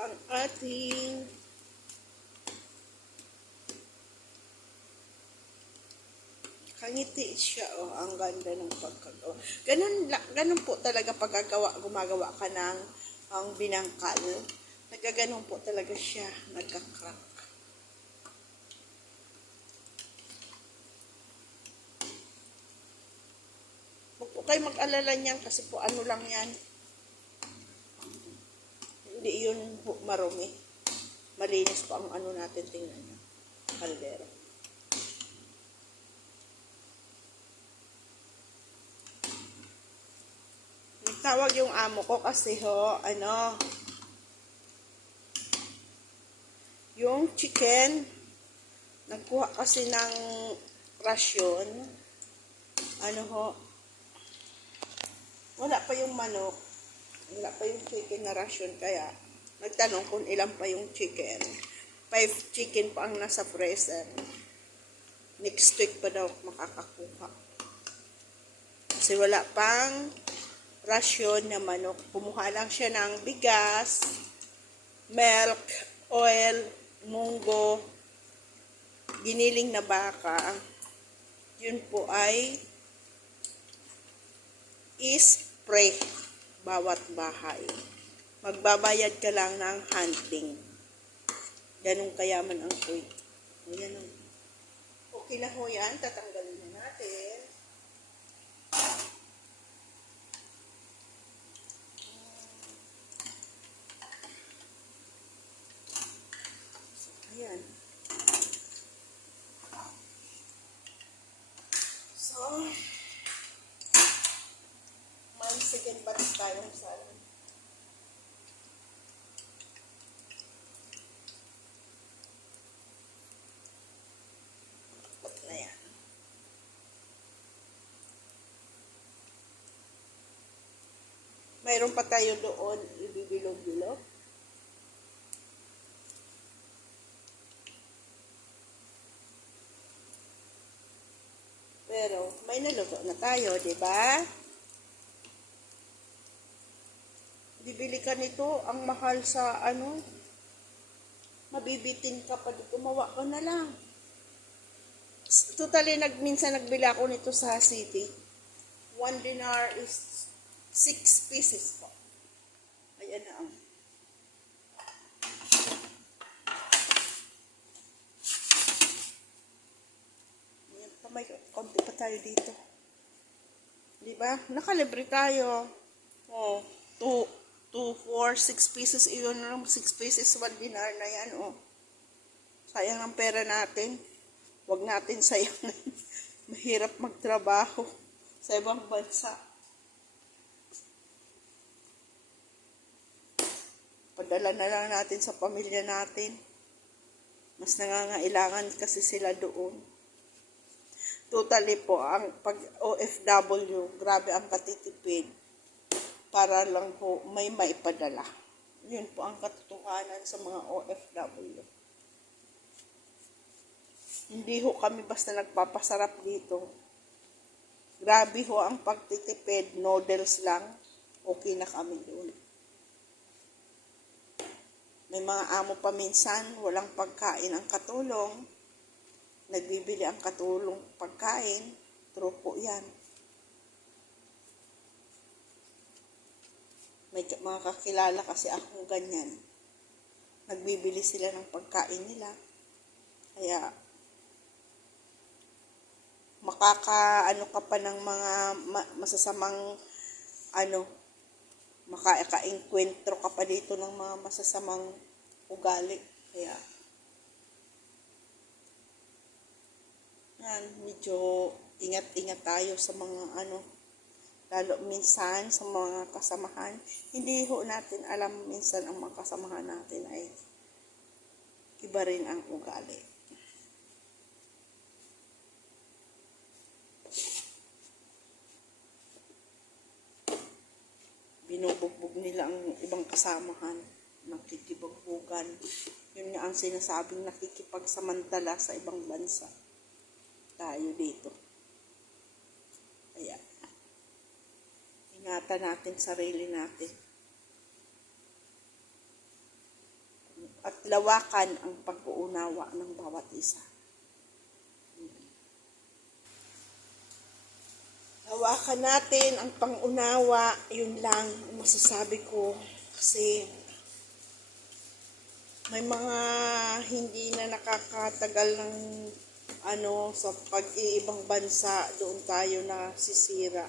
ang ating kangiti siya, oh, ang ganda ng pagkagawa. Ganun po talaga gumagawa ka ng ang binangkal. Nagaganon po talaga siya, nagka-crack. Huwag po kayo mag-alala niyan kasi po ano lang yan. Hindi yun marumi. Malinis po ang ano natin, tingnan niyo. Kaldero. Nagtawag yung amo ko kasi yung chicken, nagkuha kasi ng rasyon, wala pa yung manok, wala pa yung chicken na rasyon, kaya nagtanong kung ilan pa yung chicken. 5 chicken pa ang nasa freezer. Next week pa daw makakakuha. Kasi wala pang rasyon na manok. Kumuha lang siya ng bigas, milk, oil, munggo, giniling na baka. Yun po ay spray bawat bahay. Magbabayad ka lang ng handling. Ganun kayaman ang Kuwait. Ayan o. Okay na ho yan. Tatanggalin na natin. Ayan. So, second batch tayong salad. Na yan. Mayroon pa tayo doon, ibibilog-bilog. Pero may naluto na tayo, di ba? Bibili ka nito, ang mahal sa mabibitin ka pa, gumawa ka na lang. Totally, minsan nagbili ako nito sa city. 1 dinar is 6 pieces po. Ayan na ang. Ayan pa, may konti pa tayo dito. Diba? Nakalibre tayo. Oh, 2, 4, 6 pieces. Iyon lang, 6 pieces, 1 dinar na yan. Oh. Sayang ang pera natin. Huwag natin sayangin. Mahirap magtrabaho sa ibang bansa. Padala na lang natin sa pamilya natin. Mas nangangailangan kasi sila doon. Totally po, ang pag OFW, grabe ang katitipid. Para lang po may maipadala. Yun po ang katotohanan sa mga OFW. Hindi ho kami basta nagpapasarap dito. Grabe ho ang pagtitipid, noodles lang, okay na kami doon. May mga amo pa minsan, walang pagkain ang katulong. Nagbibili ang katulong pagkain, true po yan. May mga kakilala kasi akong ganyan. Nagbibili sila ng pagkain nila. Kaya, makakaano ka pa ng mga masasamang makaenkwentro ka pa dito ng mga masasamang ugali. Kaya yan, medyo ingat-ingat tayo sa mga lalo minsan sa mga kasamahan. Hindi ho natin alam minsan ang mga kasamahan natin ay iba rin ang ugali. Binubugbog nila ang ibang kasamahan, nakikibagbugan. Yun nga ang sinasabing nakikipagsamantala sa ibang bansa. Tayo dito. Kaya, ingatan natin sarili natin. at lawakan ang pag-uunawa ng bawat isa. Lawakan natin ang pang-unawa, yun lang ang masasabi ko. Kasi may mga hindi na nakakatagal ng sa pag-iibang bansa, doon tayo nasisira.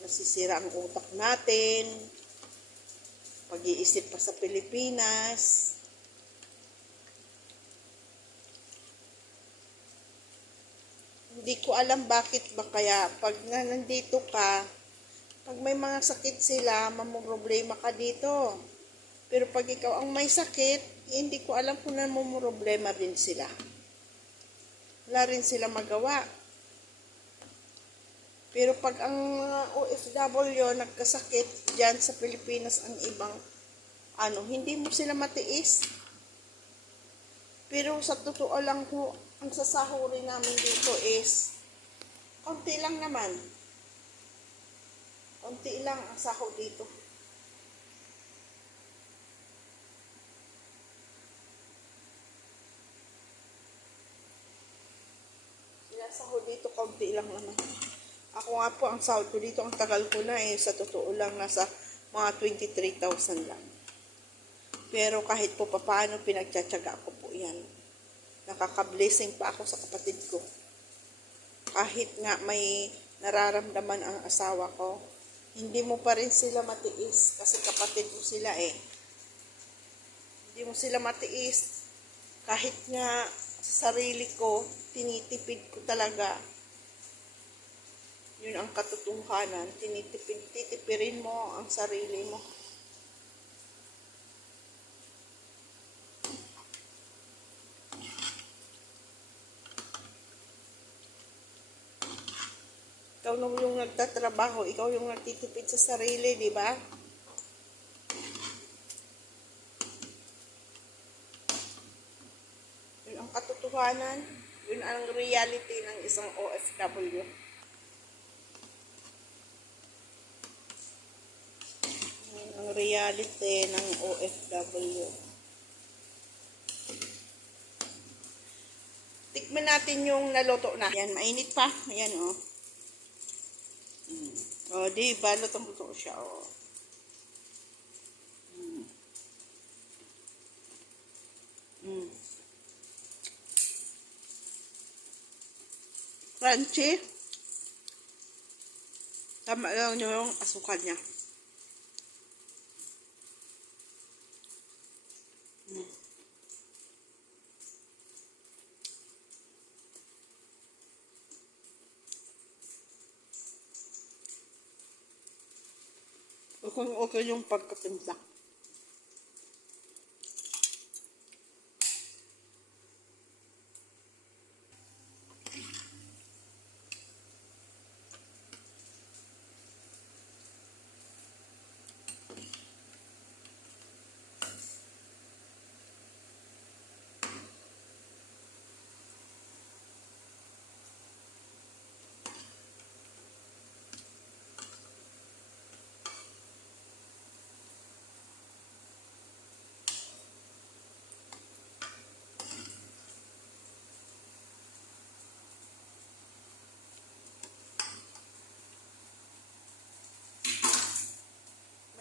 Nasisira ang utak natin, pag-iisip pa sa Pilipinas. Hindi ko alam bakit ba kaya pag nandito ka, pag may mga sakit sila, mamumroblema ka dito. Pero pag ikaw ang may sakit, hindi ko alam kung namumroblema din sila. Wala rin sila magawa. Pero pag ang mga OFW nagkasakit dyan sa Pilipinas, ang ibang hindi mo sila matiis. Pero sa totoo lang ho, ang sasahurin namin dito is konti lang naman. Konti lang ang sahod dito. Sahod dito, kaunti lang naman. Ako nga po, ang sahod ko dito, ang tagal ko na sa totoo lang, nasa mga 23,000 lang. Pero kahit po paano, pinagtsatsaga ko po yan. Nakaka-blessing pa ako sa kapatid ko. Kahit nga may nararamdaman ang asawa ko, hindi mo pa rin sila matiis kasi kapatid mo sila Hindi mo sila matiis. Kahit nga sa sarili ko, tinitipid ko talaga. Yun ang katotohanan. Titipirin mo ang sarili mo. Ikaw na yung nagtatrabaho, ikaw yung nagtitipid sa sarili, di ba? Yun ang katotohanan. Yun ang reality ng isang OFW. Yun ang reality ng OFW. Tikman natin yung naluto na. Yan, mainit pa. Ayan, oh. O, diba? Lutong-luto siya, oh. Crunchy. Tama lang yung asukal niya. Okay yung pagkatimpla.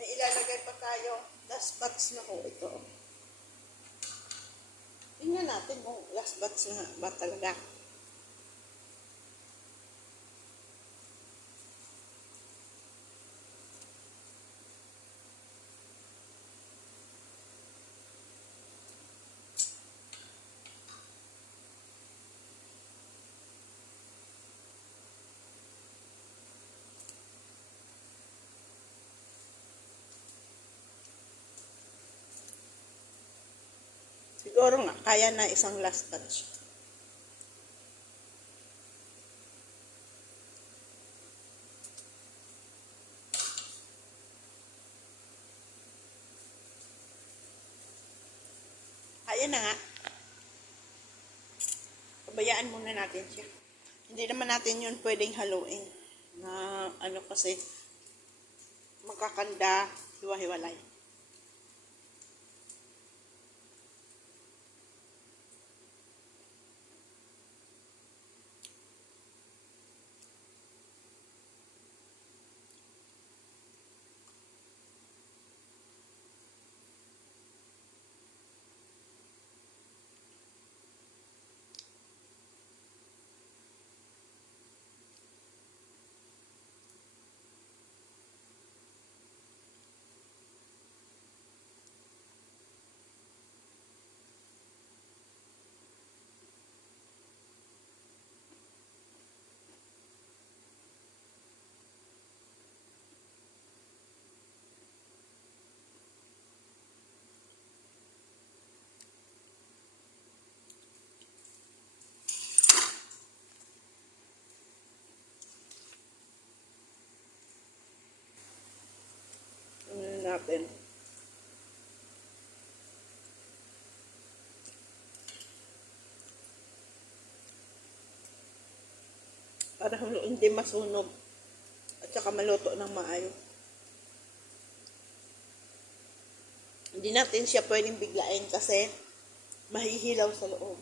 Ilalagay pa tayo, last batch na ko ito. Tingnan natin kung last batch na ba talaga. Siguro nga, kaya na isang last batch. Kaya na nga. Pabayaan muna natin siya. Hindi naman natin yun pwedeng haluin. Na kasi magkakanda, hiwa-hiwalay. natin. Para hindi masunog at saka maluto ng maayos. Hindi natin siya pwedeng biglain kasi mahihilaw sa loob.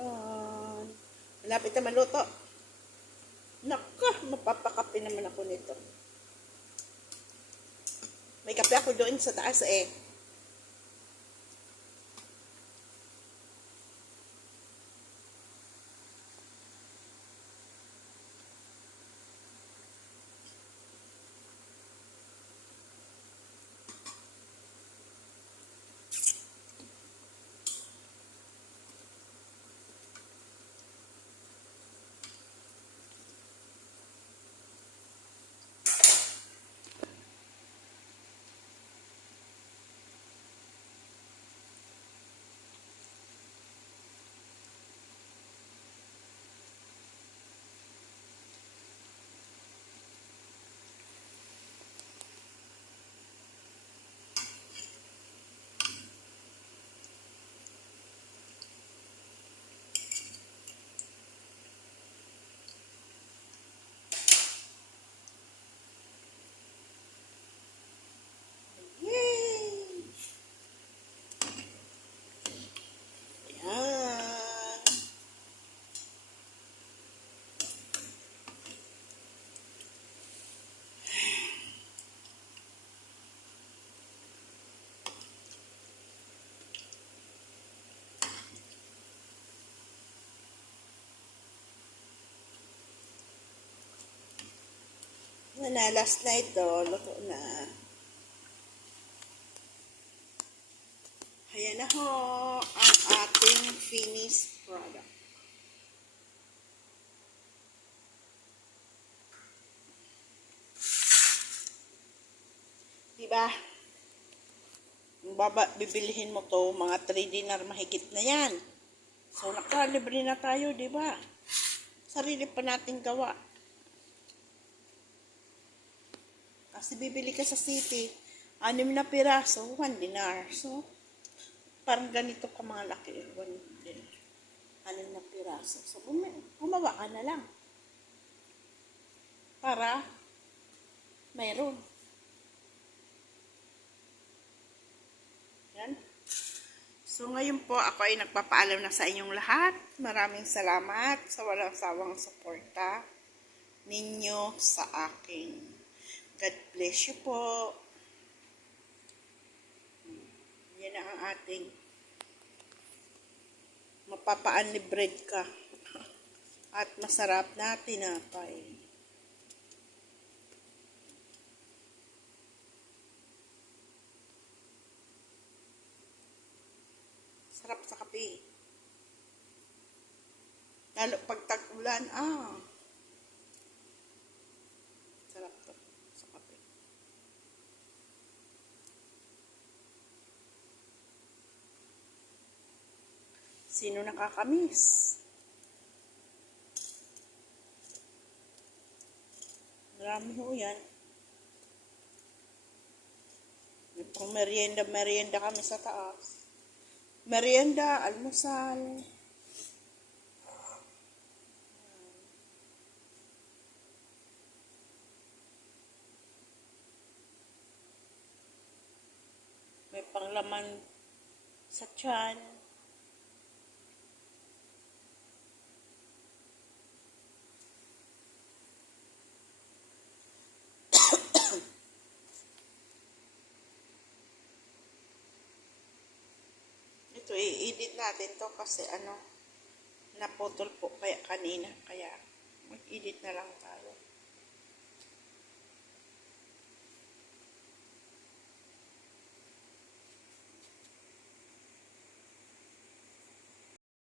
Ayan. Malapit na maluto. Naka, mapapakape naman ako nito. May kape ako doon sa taas eh. Yay! Ayan. Na last night to, luto na. Ayan na ho ang ating finished product. Diba? bibilihin mo to, mga 3 dinar mahigit na yan. So, nakalibre na tayo, di ba? Sarili pa nating gawa. Kasi bibili ka sa city, 6 na piraso, 1 dinar. So, parang ganito ka mga laki, 1 dinar. 6 na piraso. So, gumawa ka na lang. Para mayroon. Yan. So, ngayon po, ako ay nagpapaalam na sa inyong lahat. Maraming salamat sa walang sawang suporta ninyo sa akin. God bless you po. Yan ang ating mapapaan ni bread ka. At masarap na tinapay. Sarap sa kape. Lalo pag tag-ulan, sarap to sa kape. Sino nakakamiss? Marami ho yan. May pang merienda kami sa taas. Merienda, almusal. May panglaman sa tiyan. Ito, i-edit natin to kasi naputol po kaya kanina. Kaya